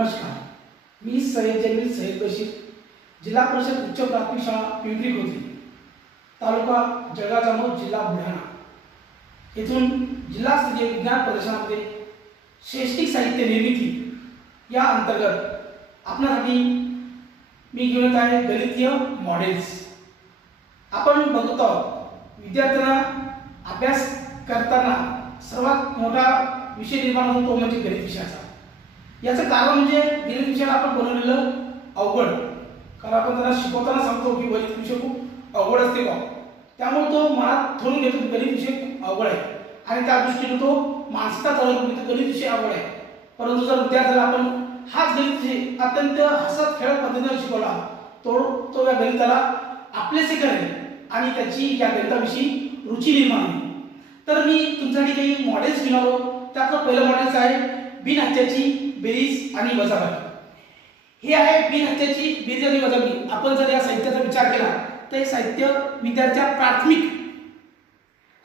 नमस्कार, मी सय्यद जमील सय्यद बशीर, जिल्हा परिषद उच्च प्राथमिक शाळा पिंपरी खोत्री, तालुका जळगाव जामोद, जिल्हा बुलढाणा येथून जिल्हास्तरीय विज्ञान प्रदर्शनामध्ये शैक्षणिक साहित्य निर्मिती या अंतर्गत आपणासाठी मी घेऊन येत आहे गणितीय मॉडेल्स। आपण बघतो विद्यार्थ्यांना अभ्यास करताना सर्वात मोठा विषय निर्माण होतो तो म्हणजे गणित विषयाचा। याचं कारण म्हणजे गणित विषयाला आपण बनवलेलं अवघड, कारण आपण त्यांना शिकवताना सांगतो की गणित विषय खूप अवघड असते बा, त्यामुळे तो मनात ठरवून घेतो गणित विषय खूप अवघड आहे आणि त्या दृष्टीने तो मानसिकता चालवतो की गणित विषय अवघड आहे। परंतु जर विद्यार्थ्याला आपण हाच गणित विषय अत्यंत हसत खेळत पद्धतीने शिकवला तो या गणिताला आपलेसे करेल आणि त्याची या गणिताविषयी रुची निर्माण होईल। तर मी तुमच्यासाठी काही मॉडेल्स घेऊन आलो। त्यातलं पहिलं मॉडेल्स आहे बिनहत्याची बेरीज आणि वजाबाकी। हे आहे बिनहत्याची बेरीज आणि वजाबाकी। आपण जर या साहित्याचा विचार केला तर हे साहित्य विद्यार्थ्याच्या प्राथमिक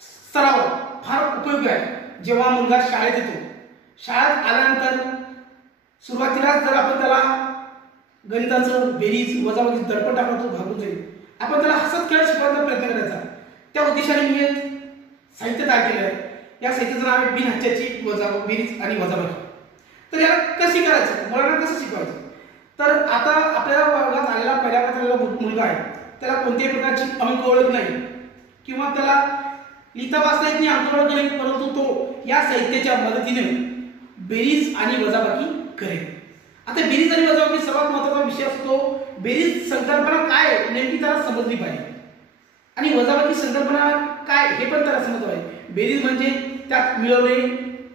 स्तरावर फार उपयोगी आहे। जेव्हा मुलगा शाळेत येतो, शाळेत आल्यानंतर सुरुवातीला जर आपण त्याला गणिताचं बेरीज वजाबाकी दडपण टाकलं तो घाबरून जाईल। आपण त्याला हसत खेळत शिकवण्याचा प्रयत्न करायचा, त्या उद्देशाने मी साहित्य तयार केलं आहे। या साहित्याचं नाव आहे बिनहत्याची बेरीज आणि वजाबाकी। तर याला कशी करायचं, मुलांना कसं शिकवायचं? तर आता आपल्याला वर्गात आलेला पहिल्या वर्गातला मुलगा आहे, त्याला कोणत्याही प्रकारची अंक ओळख नाही किंवा त्याला लिहिता वाचता येत नाही, अंक ओळख नाही, परंतु तो या साहित्याच्या मदतीने बेरीज आणि वजाबाकी करेल। आता बेरीज आणि वजाबाकी सर्वात महत्त्वाचा विषय असतो। बेरीज संकल्पना काय नेमकी त्याला समजली पाहिजे आणि वजाबाकी संकल्पना काय हे पण त्याला समजलं पाहिजे। बेरीज म्हणजे त्यात मिळवणे,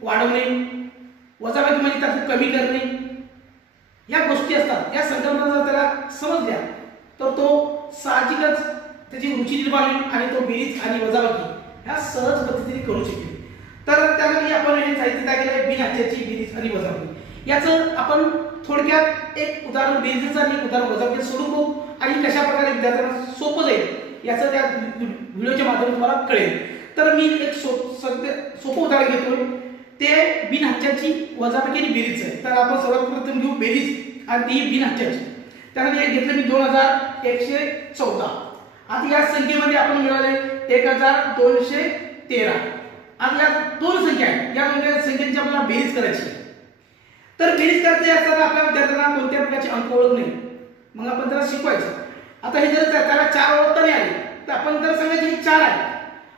वाढवणे, वजाबाकी म्हणजे त्यात कमी करणे, या गोष्टी असतात। या संकल्पना जर त्याला समजल्या तर तो साहजिकच त्याची रुची निर्माण होईल आणि तो बेरीज आणि वजाबाकी ह्या सहज पद्धतीने करू शकेल। तर त्यासाठी आपण हे साहित्य तयार केलं आहे बिनहत्याची बेरीज आणि वजाबाकी। याचं आपण थोडक्यात एक उदाहरण बेरीजचं आणि एक उदाहरण वजाबाकीचं सोडून बघू आणि कशा प्रकारे विद्यार्थ्यांना सोपं जाईल याचं त्या व्हिडिओच्या माध्यमातून तुम्हाला कळेल। तर मी एक सोपं उदाहरण घेतोय, ते बिनहत्याची वजाबाकी आणि बेरीज आहे। तर आपण सर्वात प्रथम घेऊ बेरीज आणि ती बिनहत्याची। त्यामध्ये घेतलं मी 2114। आता या संख्येमध्ये आपण मिळाले 1213। आता या दोन संख्या आहेत, या दोन संख्यांची आपल्याला बेरीज करायची। तर बेरीज करायची असताना आपल्या विद्यार्थ्यांना कोणत्या प्रकारचे अंक ओळख नाही, मग आपण त्याला शिकवायचं। आता हे जर त्याला 4 ओळखता नाही आले तर आपण त्याला सांगायचं हे 4 आहे।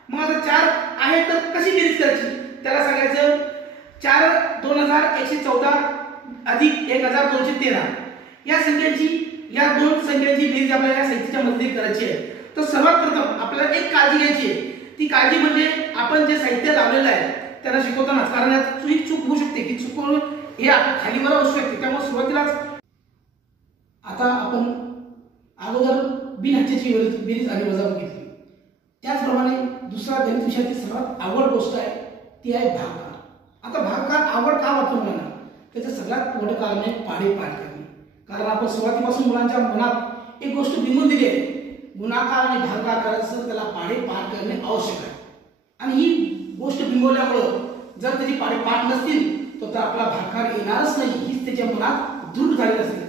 मग आता 4 आहे तर कशी बेरीज करायची, त्याला सांगायचं 4 2114 अधिक 1213 या संख्यांची, या दोन संख्यांची बेरीज आपल्याला या साहित्याच्या मदतीने करायची आहे। तर सर्वात प्रथम आपल्याला एक काळजी घ्यायची आहे, ती काळजी म्हणजे आपण जे साहित्य लावलेलं आहे त्याला शिकवताना, कारण यात चूक होऊ शकते की चुकून हे खालीवर असू शकते, त्यामुळे सुरुवातीलाच आता आपण अगोदर बिनहत्याची बेरीज आणि वजाबाकी घेतली। त्याचप्रमाणे दुसरा गणित विषयाची सर्वात आवड गोष्ट आहे ती आहे भागाकार। आता भागाकार आवड का वाटतो मुलांना, त्याचं सगळ्यात मोठं कारण आहे पाढेपाठ करणे। कारण आपण सुरुवातीपासून मुलांच्या मनात एक गोष्ट बिंबून दिली आहे, गुणाकार आणि भागाकार करायचं त्याला पाढेपाठ करणे आवश्यक आहे। आणि ही गोष्ट बिंबवल्यामुळं जर त्याची पाढेपाठ नसतील तर आपला भागाकार येणारच नाही, हीच त्याच्या मनात दृढ झालेली असते।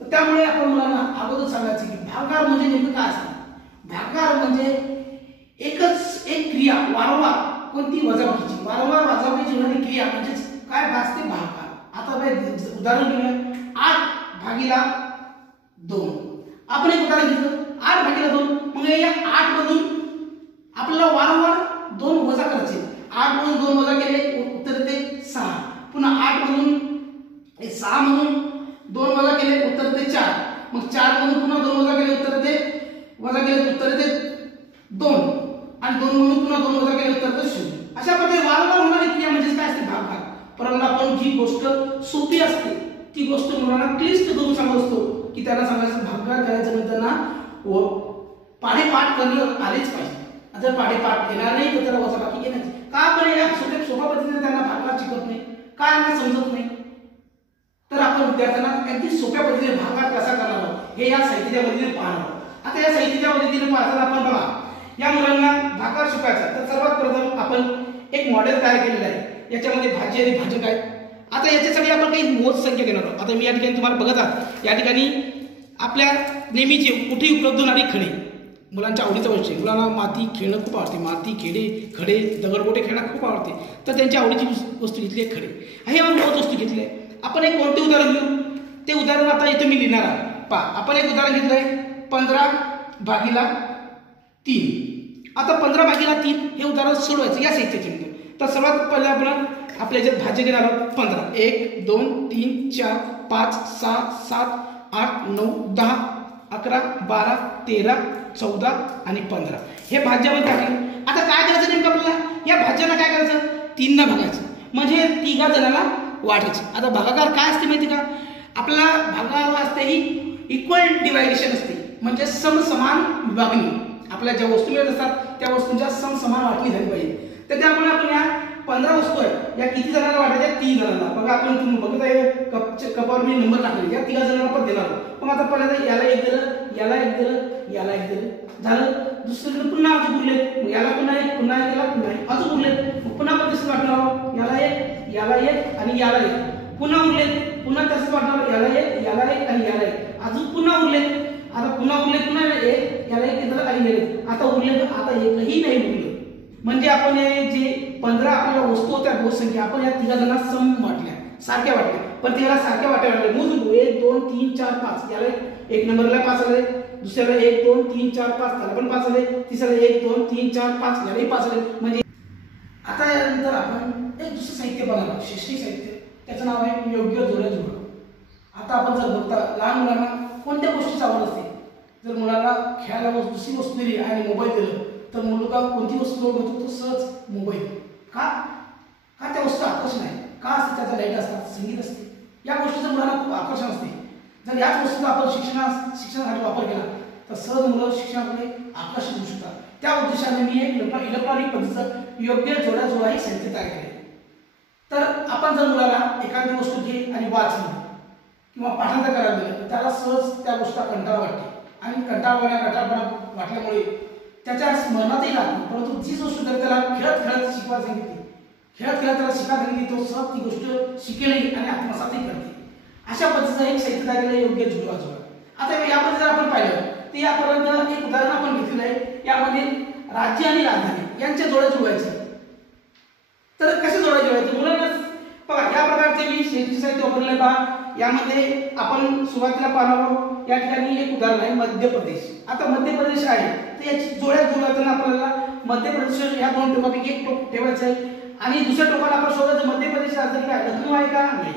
तर त्यामुळे आपण मुलांना अगोदर सांगायचं की भागाकार म्हणजे नेमकं काय असतं। भागाकार म्हणजे एकच एक क्रिया वारंवार, कोणती वजाबाकीची, वारंवार वजाबाकीची होणारी क्रिया म्हणजे काय भासते भागाकार। आता उदाहरण घेऊया 8/2। आपण एक उदाहरण घेतलं 8/2, मग या 8 मधून आपल्याला वारंवार 2 वजा करायचे। 8 मधून 2 वजा केले उत्तर येते 6, पुन्हा 8 मधून 6 मधून 2 वजा केले उत्तर येते 4, मग 4 मधून पुन्हा 2 वजा केले उत्तर येते 2 आणि 2 मधून पुन्हा 2 वजा केले उत्तर येते 0। अशा प्रकारे वारंवार होणारी क्रिया म्हणजे काय असते भागाकार। परंतु आपण जी गोष्ट सोपी असते ती गोष्ट मुलांना क्लिष्ट करून सांगत असतो की त्यांना सांगायचं भागाकार करायचं म्हणजे त्यांना पाढेपाठ करणं आलेच पाहिजे। जर पाढेपाठ येणार नाही तर त्याला वजाबाकी येणार का बरं, या सोप्या पद्धतीने त्यांना भागाकार शिकत नाही, काय त्यांना समजत नाही। तर आपण विद्यार्थ्यांना अगदी सोप्या पद्धतीने भागाकार कसा करणार आहोत हे या साहित्याच्या मदतीने पाहणार आहोत। आता या साहित्याच्या मदतीने पाहताना आपण बघा या मुलांना भागाकार शिकायचा, तर सर्वात प्रथम आपण एक मॉडेल तयार केलेलं आहे। याच्यामध्ये भाज्य आणि भाजक आहे आता याच्यासाठी आपण काही मोज संख्या घेणार आहोत. आता मी या ठिकाणी तुम्हाला बघत आहात, या ठिकाणी आपल्या नेहमीचे कुठेही उपलब्ध होणारी खडे, मुलांच्या आवडीचा विषय. मुलांना माती खेळणं खूप आवडते, माती खडे दगडगोटे खेळणं खूप आवडते, तर त्यांच्या आवडीची वस्तू घेतली आहे खडे. हे आपण मोज वस्तू घेतली आहे. आपण एक कोणते उदाहरण घेऊ, ते उदाहरण आता इथे मी लिहिणार आहे. पहा, आपण एक उदाहरण घेतलं आहे 15/3. आता 15/3 हे उदाहरण सोडवायचं या साहित्याचे मिळतं. तर सर्वात पहिले आपण आपल्या याच्यात भाज्य घेणार आहोत 15. 1 2 3 4 5 6 7 8 9 10 11 12 13 14 आणि 15 हे भाज्यामध्ये टाकले. आता काय करायचं नेमकं आपल्याला, या भाज्यांना काय करायचं, 3 ने भागायचं, म्हणजे 3 जणांना वाटायचं. आता भागाकार काय असते माहिती का, आपला भागाकार असते ही इक्वल डिवायडेशन असते, म्हणजे समसमान विभागणी. आपल्या ज्या वस्तू मिळत असतात त्या वस्तूंच्या समसमान वाटणी झाली पाहिजे. तर त्यामुळे आपण या 15 वस्तू आहेत, या किती जणांना वाटायच्या, 3 जणांना. बघा आपण तुम्ही बघत आहे कपावर मी नंबर टाकले, या 3 जणांना आपण देणार. मग आता पहिल्यांदा याला एक दिलं, याला एक दिलं, याला एक दिलं, झालं. दुसरीकडे पुन्हा अजून उरले, याला पुन्हा एक, पुन्हा एक, याला पुन्हा एक, अजून उरले. पुन्हा आपण तसंच वाटणार, याला एक, याला एक आणि याला एक. पुन्हा उरले, पुन्हा तसंच वाटणार, याला एक, याला एक आणि याला एक. अजून पुन्हा उरले, आता पुन्हा उरले, पुन्हा एक, याला एक दिलं आणि याला एक. आता उरले, आता एकही नाही उरलं. म्हणजे आपण जे 15 आपल्याला वस्तू होत्या बहुसंख्या, आपण या 3 जणांना सम वाटल्या, सारख्या वाटल्या. पण त्याला सारख्या वाटायला लागले. मोजून 1 2 3 4 5, याला एक नंबरला 5 आले, दुसऱ्याला 1 2 3 4 5, त्याला पण 5 आले, तिसऱ्याला 1 2 3 4 5, यालाही 5 आले. म्हणजे आता यानंतर आपण एक दुसरं साहित्य बनवलं, शैक्षणिक साहित्य, त्याचं नाव आहे योग्य जोड्या जोडा. आता आपण जर बघता, लहान मुलांना कोणत्या गोष्टीची आवड असते, जर मुलांना खेळायला दुसरी वस्तू दिली आणि मोबाईल दिलं, तर मुलगा कोणती वस्तू जवळ घेतो, तो सहज मोबाईल. का त्या वस्तू आकर्षण आहे, का असते, त्याचा लाईट असतात, संगीत असते, या गोष्टीचं मुलांना खूप आकर्षण असते. जर याच वस्तूचा आपण शिक्षणासाठी वापर केला तर सहज मुलं शिक्षणाकडे आकर्षित होऊ शकतात. त्या उद्देशाने मी एक इलेक्ट्रॉनिक पद्धतीचं योग्य जोड्या जोडा हे साहित्य तयार केले. तर आपण जर मुलाला एखादी वस्तू घे आणि वाच किंवा पाठांतर करायला दिलं, तर त्याला सहज त्या गोष्टीचा कंटाळा वाटते, आणि कंटाळपणा वाटल्यामुळे त्याच्या स्मरणातही राहते. परंतु जी गोष्ट त्याला खेळत शिकवायला सांगितली, त्याला शिकायला सांगितली, तो सहज ती गोष्ट शिकेलही आणि आत्मसातही करते. अशा पद्धतीचं एक साहित्य तयार केलं, योग्य जोडा जोडा. आता यामध्ये जर आपण पाहिलं तर यापर्यंत एक उदाहरण आपण घेतलेलं आहे. यामध्ये राज्य आणि राजधानी यांच्या जोड्या जुळवायच्या. तर कसे जोड्या जुळवायचे मुलांना बघा, या प्रकारचे मी शैक्षणिक साहित्य वापरले पहा. यामध्ये आपण सुरुवातीला पाहणार, या ठिकाणी एक उदाहरण आहे मध्य प्रदेश. आता मध्य प्रदेश आहे, तर याची जोड्या जुळवताना आपल्याला मध्य प्रदेश या 2 टोकापैकी एक टोक ठेवायचं आहे, आणि दुसऱ्या टोकाला आपण शोधायचं मध्य प्रदेश राजधानी काय, लखनौ आहे का, नाही.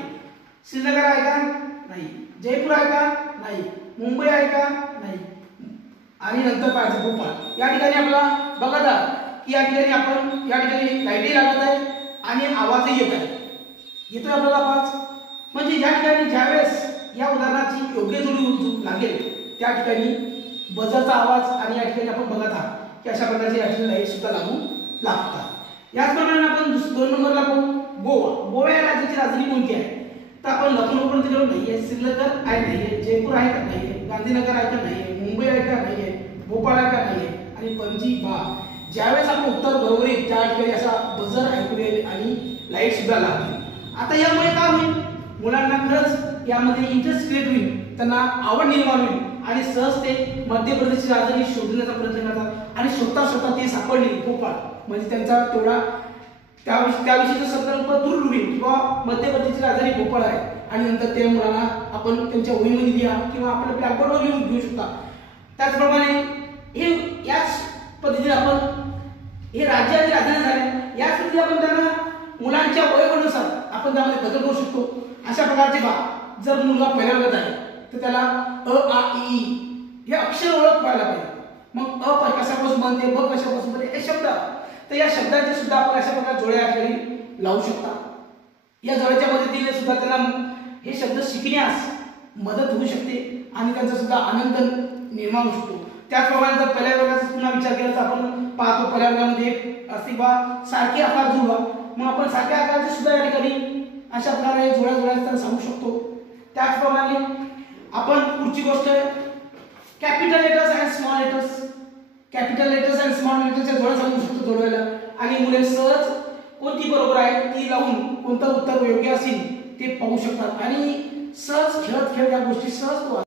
श्रीनगर आहे का, नाही. जयपूर आहे का, नाही. मुंबई आहे का, नाही. आणि नंतर पाहायचं भोपाळ. या ठिकाणी आपल्याला बघत आहात की या ठिकाणी लाईटही लागत आहे आणि आवाजही येत आहे, येतोय आपल्याला 5. म्हणजे या ठिकाणी ज्यावेळेस या उदाहरणाची योग्य जोडी लागेल त्या ठिकाणी बजरचा आवाज, आणि या ठिकाणी आपण बघत आहात की अशा प्रकारचे या ठिकाणी लाईट सुद्धा लागतात. याचप्रमाणे आपण 2 नंबरला पाहू गोवा या राज्याची राजधानी कोणती आहे, तर आपण लखनौ पर्यंत गेलो नाहीये, श्रीनगर आहे नाहीये, जयपूर आहे का नाहीये, गांधीनगर आहे का नाहीये, मुंबई आहे का नाहीये, भोपाळ आहे का नाहीये, आणि पणजी बा. ज्यावेळेस आपण उत्तर बरोबर येईल त्या ठिकाणी असा बजर ऐकू येईल आणि लाईट सुद्धा लागतील. आता यामुळे काय होईल, मुलांना खरंच यामध्ये इंटरेस्ट क्रिएट होईल, त्यांना आवड निर्माण होईल, आणि सहज ते मध्य प्रदेशची राजधानी शोधण्याचा प्रयत्न करतात, आणि शोधता ते सापडली भोपाळ, म्हणजे त्यांचा तेवढा त्याविषयीचा संकल्प दूर होईल, किंवा मध्य प्रदेशची राजधानी भोपाळ आहे, आणि नंतर त्या मुलांना आपण त्यांच्या वहीमध्ये लिहा किंवा आपल्या ब्लॅकबोर्डवर लिहून घेऊ शकता. त्याचप्रमाणे हे याच पद्धतीने आपण हे राज्य आणि राजधानी झाले, याच पद्धतीने आपण त्यांना मुलांच्या वयोगटानुसार आपण त्यामध्ये बदल करू शकतो. अशा प्रकारचे जर मुलगा पहिल्या वर्गात आहे तर त्याला अ आ इ हे अक्षर ओळख व्हायला पाहिजे. मग अ कशापासून बनते, ब कशापासून बनते, हे शब्द, तर या शब्दांचे सुद्धा आपण अशा प्रकारे जोड्या लावू शकता. या जोड्याच्या मदतीने सुद्धा त्यांना हे शब्द शिकण्यास मदत होऊ शकते, आणि त्यांचा सुद्धा आनंद निर्माण होऊ शकतो. त्याचप्रमाणे जर पहिल्या वर्गाचा पुन्हा विचार केला तर आपण पाहतो पहिल्या वर्गामध्ये असते सारखे आकार जुळवा, मग आपण सारख्या आकाराचे सुद्धा या ठिकाणी अशा प्रकारे जोड्या सांगू शकतो. त्याचप्रमाणे आपण पुढची गोष्ट कॅपिटल लेटर्स अँड स्मॉल लेटर्सच्या जोड्या सांगू शकतो जोडवायला, आणि मुले सहज कोणती बरोबर आहे ती लावून कोणतं उत्तर योग्य असेल ते पाहू शकतात आणि सहज खेळत खेळत या गोष्टी सहज तो